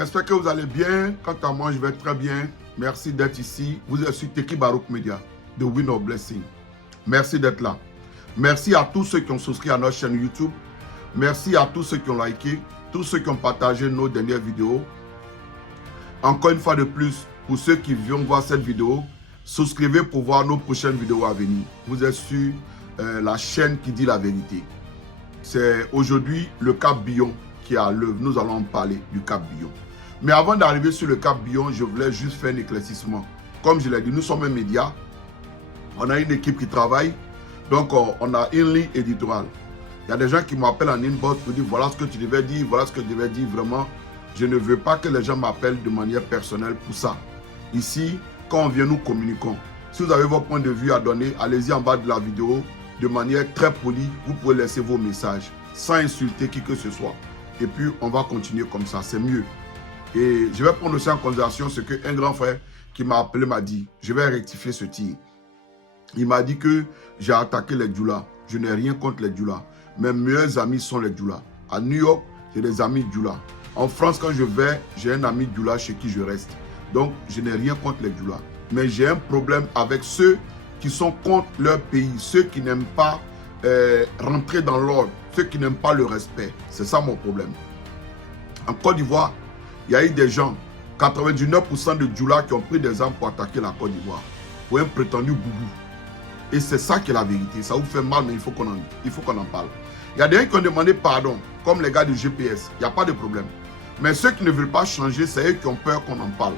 j'espère que vous allez bien. Quant à moi, je vais très bien. Merci d'être ici. Vous êtes sur Teki Barouk Media, The Wind of Blessing. Merci d'être là. Merci à tous ceux qui ont souscrit à notre chaîne YouTube. Merci à tous ceux qui ont liké, tous ceux qui ont partagé nos dernières vidéos. Encore une fois de plus, pour ceux qui viennent voir cette vidéo, souscrivez pour voir nos prochaines vidéos à venir. Vous êtes sur la chaîne qui dit la vérité. C'est aujourd'hui le Cap Billon qui est à l'œuvre. Nous allons en parler du Cap Billon. Mais avant d'arriver sur le Cap Billon, je voulais juste faire un éclaircissement. Comme je l'ai dit, nous sommes un média. On a une équipe qui travaille. Donc, on a une ligne éditoriale. Il y a des gens qui m'appellent en inbox pour dire voilà ce que tu devais dire, voilà ce que tu devais dire. Vraiment, je ne veux pas que les gens m'appellent de manière personnelle pour ça. Ici, quand on vient, nous communiquons. Si vous avez votre point de vue à donner, allez-y en bas de la vidéo. De manière très polie, vous pouvez laisser vos messages sans insulter qui que ce soit. Et puis, on va continuer comme ça, c'est mieux. Et je vais prendre aussi en considération ce qu'un grand frère qui m'a appelé m'a dit. Je vais rectifier ce tir. Il m'a dit que j'ai attaqué les Djoula. Je n'ai rien contre les Djoula. Mes meilleurs amis sont les Djoula. À New York, j'ai des amis Djoula. En France, quand je vais, j'ai un ami Djoula chez qui je reste. Donc, je n'ai rien contre les Djoula. Mais j'ai un problème avec ceux qui sont contre leur pays, ceux qui n'aiment pas rentrer dans l'ordre, ceux qui n'aiment pas le respect. C'est ça mon problème. En Côte d'Ivoire, il y a eu des gens, 99% de Djoula qui ont pris des armes pour attaquer la Côte d'Ivoire, pour un prétendu boubou. Et c'est ça qui est la vérité. Ça vous fait mal, mais il faut qu'on en parle. Il y a des gens qui ont demandé pardon, comme les gars du GPS. Il n'y a pas de problème. Mais ceux qui ne veulent pas changer, c'est eux qui ont peur qu'on en parle.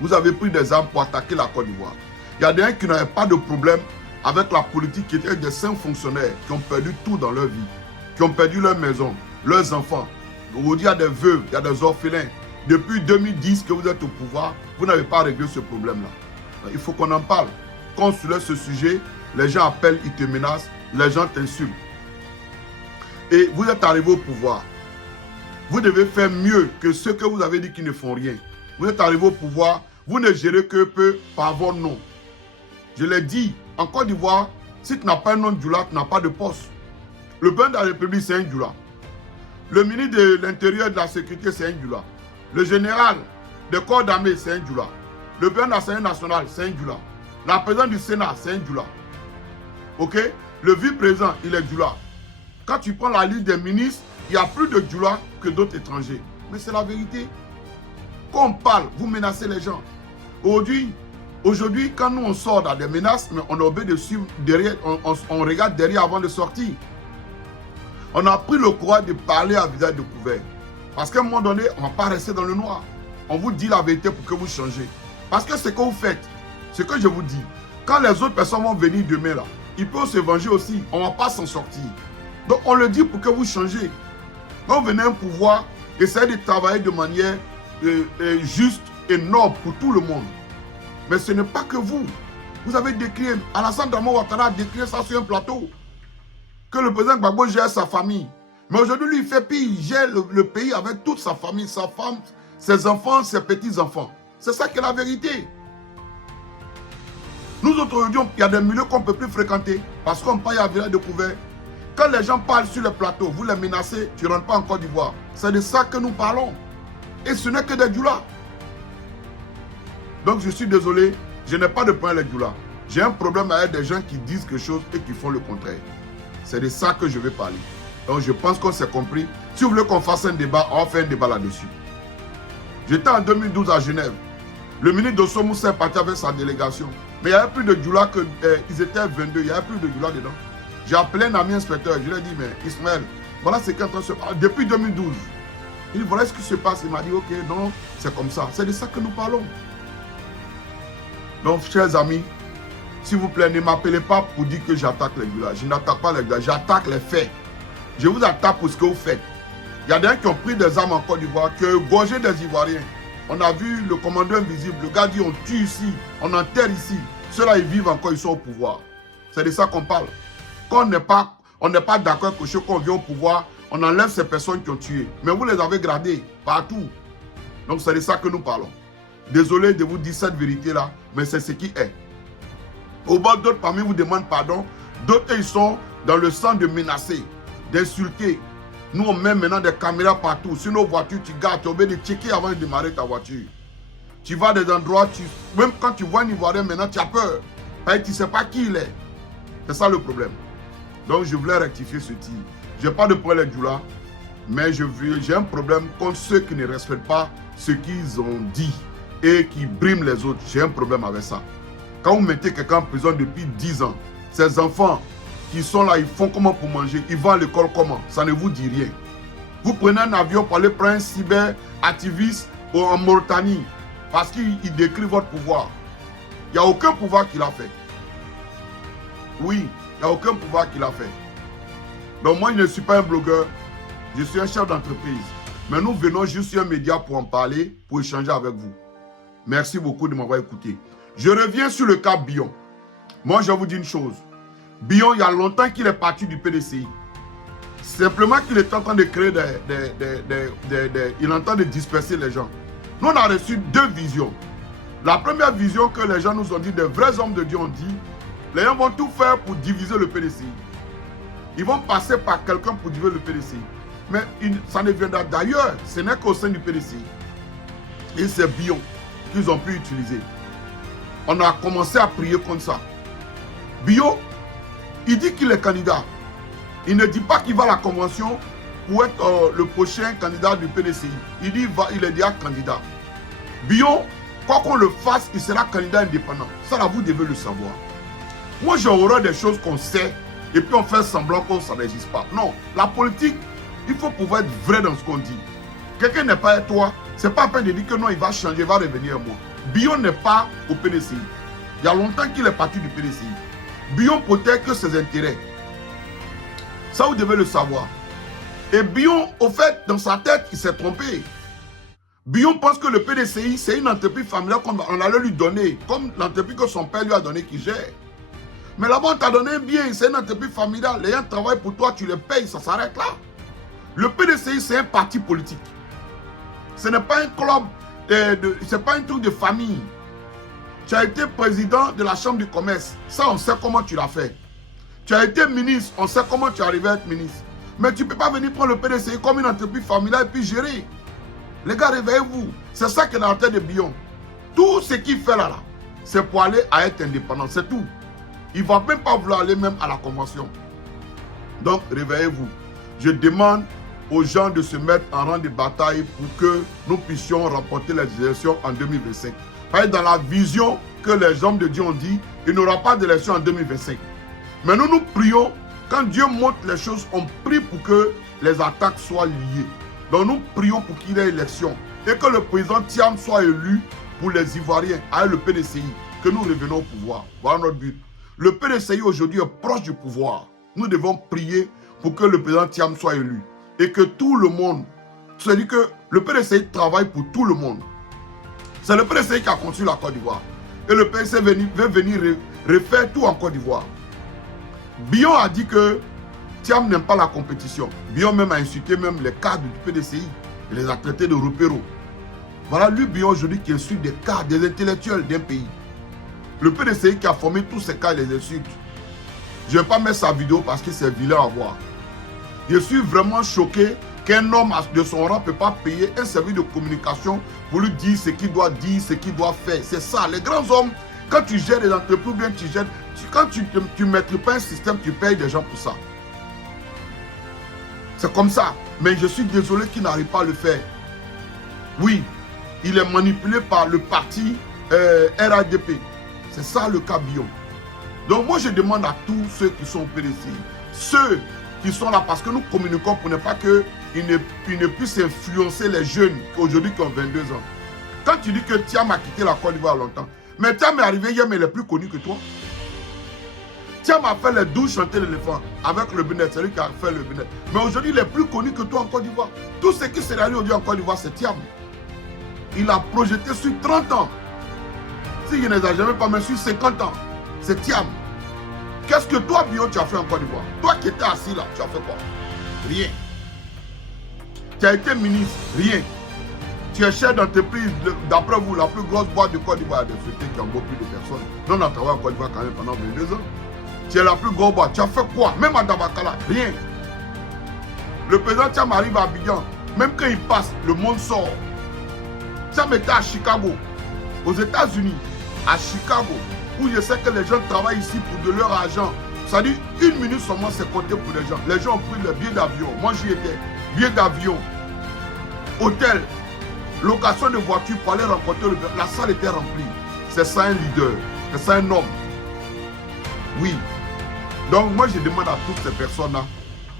Vous avez pris des armes pour attaquer la Côte d'Ivoire. Il y a des gens qui n'avaient pas de problème avec la politique, qui étaient des saints fonctionnaires, qui ont perdu tout dans leur vie, qui ont perdu leur maison, leurs enfants. Aujourd'hui, il y a des veuves, il y a des orphelins. Depuis 2010 que vous êtes au pouvoir, vous n'avez pas réglé ce problème-là. Il faut qu'on en parle. Quand on soulève ce sujet, les gens appellent, ils te menacent, les gens t'insultent. Et vous êtes arrivé au pouvoir. Vous devez faire mieux que ceux que vous avez dit qui ne font rien. Vous êtes arrivé au pouvoir, vous ne gérez que peu par vos noms. Je l'ai dit, en Côte d'Ivoire, si tu n'as pas un nom de Djoula, tu n'as pas de poste. Le président de la République, c'est un Djoula. Le ministre de l'Intérieur et de la Sécurité, c'est un Djoula. Le général des corps d'armée, c'est un Djoula. Le président de l'Assemblée nationale, c'est un Djoula. La présidente du Sénat, c'est un Djoula. Ok? Le vice-président, il est Djoula. Quand tu prends la liste des ministres, il y a plus de Djoula que d'autres étrangers. Mais c'est la vérité. Quand on parle, vous menacez les gens. Aujourd'hui, quand nous on sort dans des menaces, mais on a obéi de suivre derrière, on regarde derrière avant de sortir. On a pris le courage de parler à visage découvert. Parce qu'à un moment donné, on ne va pas rester dans le noir. On vous dit la vérité pour que vous changez. Parce que ce que vous faites, ce que je vous dis, quand les autres personnes vont venir demain là, ils peuvent se venger aussi. On ne va pas s'en sortir. Donc on le dit pour que vous changez. Quand vous venez à un pouvoir, essayez de travailler de manière juste et noble pour tout le monde. Mais ce n'est pas que vous. Vous avez décrit, Alassane Dramane Ouattara a décrit ça sur un plateau. Que le président Gbagbo gère sa famille. Mais aujourd'hui, lui, il fait pire. Il gère le pays avec toute sa famille, sa femme, ses enfants, ses petits-enfants. C'est ça qui est la vérité. Nous autres, aujourd'hui, il y a des milieux qu'on ne peut plus fréquenter. Parce qu'on parle à village découvert. Quand les gens parlent sur le plateau, vous les menacez, tu ne rentres pas en Côte d'Ivoire. C'est de ça que nous parlons. Et ce n'est que des Djoula. Donc je suis désolé, je n'ai pas de problème avec Djoula. J'ai un problème avec des gens qui disent quelque chose et qui font le contraire. C'est de ça que je vais parler. Donc je pense qu'on s'est compris. Si vous voulez qu'on fasse un débat, on va faire un débat là-dessus. J'étais en 2012 à Genève. Le ministre Dosso Moussa est parti avec sa délégation. Mais il y avait plus de Djoula que... ils étaient 22, il n'y avait plus de Djoula dedans. J'ai appelé un ami inspecteur, je lui ai dit, mais Ismaël, voilà ce qui est en train de se passer. Depuis 2012. Il dit, voilà ce qui se passe. Il m'a dit, ok, non, c'est comme ça. C'est de ça que nous parlons. Donc, chers amis, s'il vous plaît, ne m'appelez pas pour dire que j'attaque les Djoula. Je n'attaque pas les Djoula, j'attaque les faits. Je vous attaque pour ce que vous faites. Il y a des gens qui ont pris des armes en Côte d'Ivoire, qui ont égorgé des Ivoiriens. On a vu le commandant invisible, le gars dit on tue ici, on enterre ici. Ceux-là, ils vivent encore, ils sont au pouvoir. C'est de ça qu'on parle. Quand on n'est pas d'accord que quand on vient au pouvoir, on enlève ces personnes qui ont tué. Mais vous les avez gradées partout. Donc c'est de ça que nous parlons. Désolé de vous dire cette vérité-là, mais c'est ce qui est. Au bord, d'autres parmi vous demandent pardon. D'autres, ils sont dans le sens de menacer, d'insulter, Nous, on met maintenant des caméras partout. Sur nos voitures, tu gardes, tu es obligé de checker avant de démarrer ta voiture. Tu vas à des endroits, même quand tu vois un Ivoirien, maintenant, tu as peur. Parce que tu ne sais pas qui il est. C'est ça le problème. Donc, je voulais rectifier ce tir. Je n'ai pas de problème avec Djoula, mais j'ai un problème contre ceux qui ne respectent pas ce qu'ils ont dit et qui briment les autres. J'ai un problème avec ça. Quand vous mettez quelqu'un en prison depuis 10 ans, ces enfants qui sont là, ils font comment pour manger? Ils vont à l'école comment? Ça ne vous dit rien. Vous prenez un avion pour aller prendre un cyber-activiste en Mauritanie parce qu'il décrit votre pouvoir. Il n'y a aucun pouvoir qu'il a fait. Oui, il n'y a aucun pouvoir qu'il a fait. Donc moi, je ne suis pas un blogueur, je suis un chef d'entreprise. Mais nous venons juste sur un média pour en parler, pour échanger avec vous. Merci beaucoup de m'avoir écouté. Je reviens sur le cas Bion. Moi, je vais vous dire une chose. Bion, il y a longtemps qu'il est parti du PDCI. Simplement qu'il est en train de créer il est en train de disperser les gens. Nous, on a reçu 2 visions. La première vision que les gens nous ont dit, des vrais hommes de Dieu ont dit, les gens vont tout faire pour diviser le PDCI. Ils vont passer par quelqu'un pour diviser le PDCI. Mais ça ne viendra d'ailleurs, ce n'est qu'au sein du PDCI. Et c'est Bion qu'ils ont pu utiliser. On a commencé à prier comme ça. Bion, il dit qu'il est candidat. Il ne dit pas qu'il va à la convention pour être le prochain candidat du PDCI. Il dit qu'il est déjà candidat. Bion, quoi qu'on le fasse, il sera candidat indépendant. Ça là, vous devez le savoir. Moi, j'ai horreur des choses qu'on sait et puis on fait semblant que ça n'existe pas. Non, la politique, il faut pouvoir être vrai dans ce qu'on dit. Quelqu'un n'est pas à toi, c'est pas à peine de dire que non, il va changer, il va revenir à moi. Bion n'est pas au PDCI. Il y a longtemps qu'il est parti du PDCI. Bion protège que ses intérêts. Ça, vous devez le savoir. Et Bion, au fait, dans sa tête, il s'est trompé. Bion pense que le PDCI, c'est une entreprise familiale qu'on allait lui donner, comme l'entreprise que son père lui a donné qu'il gère. Mais là-bas, on t'a donné un bien, c'est une entreprise familiale. Les gens travaillent pour toi, tu les payes, ça s'arrête là. Le PDCI, c'est un parti politique. Ce n'est pas un club, ce n'est pas un truc de famille. Tu as été président de la Chambre du commerce. Ça, on sait comment tu l'as fait. Tu as été ministre, on sait comment tu es arrivé à être ministre. Mais tu ne peux pas venir prendre le PDCI comme une entreprise familiale et puis gérer. Les gars, réveillez-vous. C'est ça qui est dans la tête de Bion. Tout ce qu'il fait là, c'est pour aller à être indépendant. C'est tout. Il ne va même pas vouloir aller même à la convention. Donc, réveillez-vous. Je demande aux gens de se mettre en rang de bataille pour que nous puissions remporter les élections en 2025. Parce que dans la vision que les hommes de Dieu ont dit, il n'y aura pas d'élection en 2025. Mais nous prions, quand Dieu montre les choses, on prie pour que les attaques soient liées. Donc nous prions pour qu'il y ait élection et que le président Thiam soit élu pour les Ivoiriens, avec le PDCI, que nous revenons au pouvoir. Voilà notre but. Le PDCI aujourd'hui est proche du pouvoir. Nous devons prier pour que le président Thiam soit élu et que tout le monde, c'est-à-dire que le PDCI travaille pour tout le monde. C'est le PDCI qui a construit la Côte d'Ivoire. Et le PDCI veut venir refaire tout en Côte d'Ivoire. Bion a dit que Thiam n'aime pas la compétition. Bion même a insulté même les cadres du PDCI. Il les a traités de repéros. Voilà lui Bion aujourd'hui qui insulte des cadres, des intellectuels d'un pays. Le PDCI qui a formé tous ces cadres les insulte. Je ne vais pas mettre sa vidéo parce que c'est vilain à voir. Je suis vraiment choqué qu'un homme de son rang ne peut pas payer un service de communication pour lui dire ce qu'il doit dire, ce qu'il doit faire. C'est ça. Les grands hommes, quand tu gères des entreprises, bien tu gères, quand tu ne maîtrises pas un système, tu payes des gens pour ça. C'est comme ça. Mais je suis désolé qu'il n'arrive pas à le faire. Oui, il est manipulé par le parti RADP. C'est ça le cas Bion. Donc moi je demande à tous ceux qui sont au PDCI, ceux qui sont là parce que nous communiquons pour ne pas qu'ils ne puissent influencer les jeunes aujourd'hui qui ont 22 ans. Quand tu dis que Thiam a quitté la Côte d'Ivoire longtemps, mais Thiam est arrivé hier mais il est plus connu que toi. Thiam a fait les 12 chanter l'éléphant avec le Bénin, c'est lui qui a fait le Bénin. Mais aujourd'hui il est plus connu que toi en Côte d'Ivoire. Tout ce qui s'est réalisé aujourd'hui en Côte d'Ivoire c'est Thiam. Il a projeté sur 30 ans. Si je n'exagère pas, mais sur 50 ans. C'est Thiam. Qu'est-ce que toi, Bion, tu as fait en Côte d'Ivoire? Toi qui étais assis là, tu as fait quoi? Rien. Tu as été ministre? Rien. Tu es chef d'entreprise, d'après vous, la plus grosse boîte de Côte d'Ivoire, des sociétés qui embauchent plus de personnes. Nous, on a travaillé en Côte d'Ivoire quand même pendant 22 ans. Tu es la plus grosse boîte. Tu as fait quoi? Même à Dabakala, rien. Le président Thiam arrive à Abidjan. Même quand il passe, le monde sort. Thiam était à Chicago, aux États-Unis, à Chicago, où je sais que les gens travaillent ici pour de leur argent. Ça dit, 1 minute seulement, c'est compté pour les gens. Les gens ont pris le billet d'avion. Moi, j'y étais. Billet d'avion, hôtel, location de voiture pour aller rencontrer le... La salle était remplie. C'est ça un leader. C'est ça un homme. Oui. Donc, moi, je demande à toutes ces personnes-là,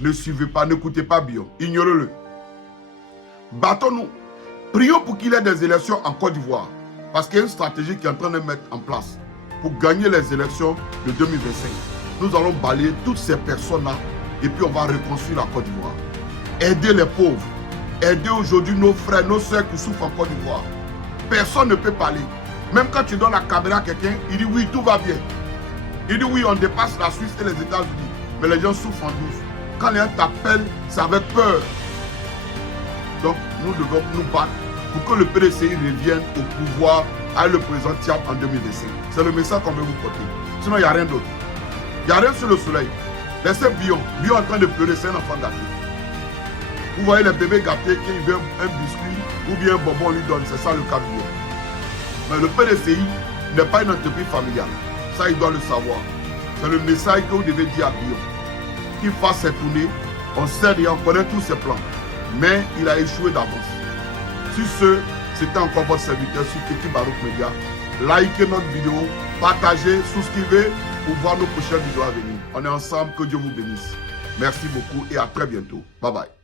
ne suivez pas, n'écoutez pas Bion. Ignorez-le. Battons-nous. Prions pour qu'il y ait des élections en Côte d'Ivoire. Parce qu'il y a une stratégie qui est en train de mettre en place pour gagner les élections de 2025. Nous allons balayer toutes ces personnes-là et puis on va reconstruire la Côte d'Ivoire. Aider les pauvres. Aider aujourd'hui nos frères, nos soeurs qui souffrent en Côte d'Ivoire. Personne ne peut parler. Même quand tu donnes la caméra à quelqu'un, il dit oui, tout va bien. Il dit oui, on dépasse la Suisse et les États-Unis. Mais les gens souffrent en douce. Quand les gens t'appellent, c'est avec peur. Donc nous devons nous battre pour que le PDCI revienne au pouvoir avec le président Thiam en 2025. C'est le message qu'on veut vous porter. Sinon, il n'y a rien d'autre. Il n'y a rien sur le soleil. Laissez Bion. Bion en train de pleurer, c'est un enfant gâté. Vous voyez les bébés gâtés qui veulent un biscuit ou bien un bonbon, on lui donne. C'est ça le cas de Bion. Mais le PDCI n'est pas une entreprise familiale. Ça, il doit le savoir. C'est le message que vous devez dire à Bion. Qu'il fasse ses tournées. On sait et on connaît tous ses plans. Mais il a échoué d'avance. Sur ce, c'était encore votre serviteur sur Teki Barouk Media. Likez notre vidéo, partagez, souscrivez pour voir nos prochaines vidéos à venir. On est ensemble, que Dieu vous bénisse. Merci beaucoup et à très bientôt. Bye bye.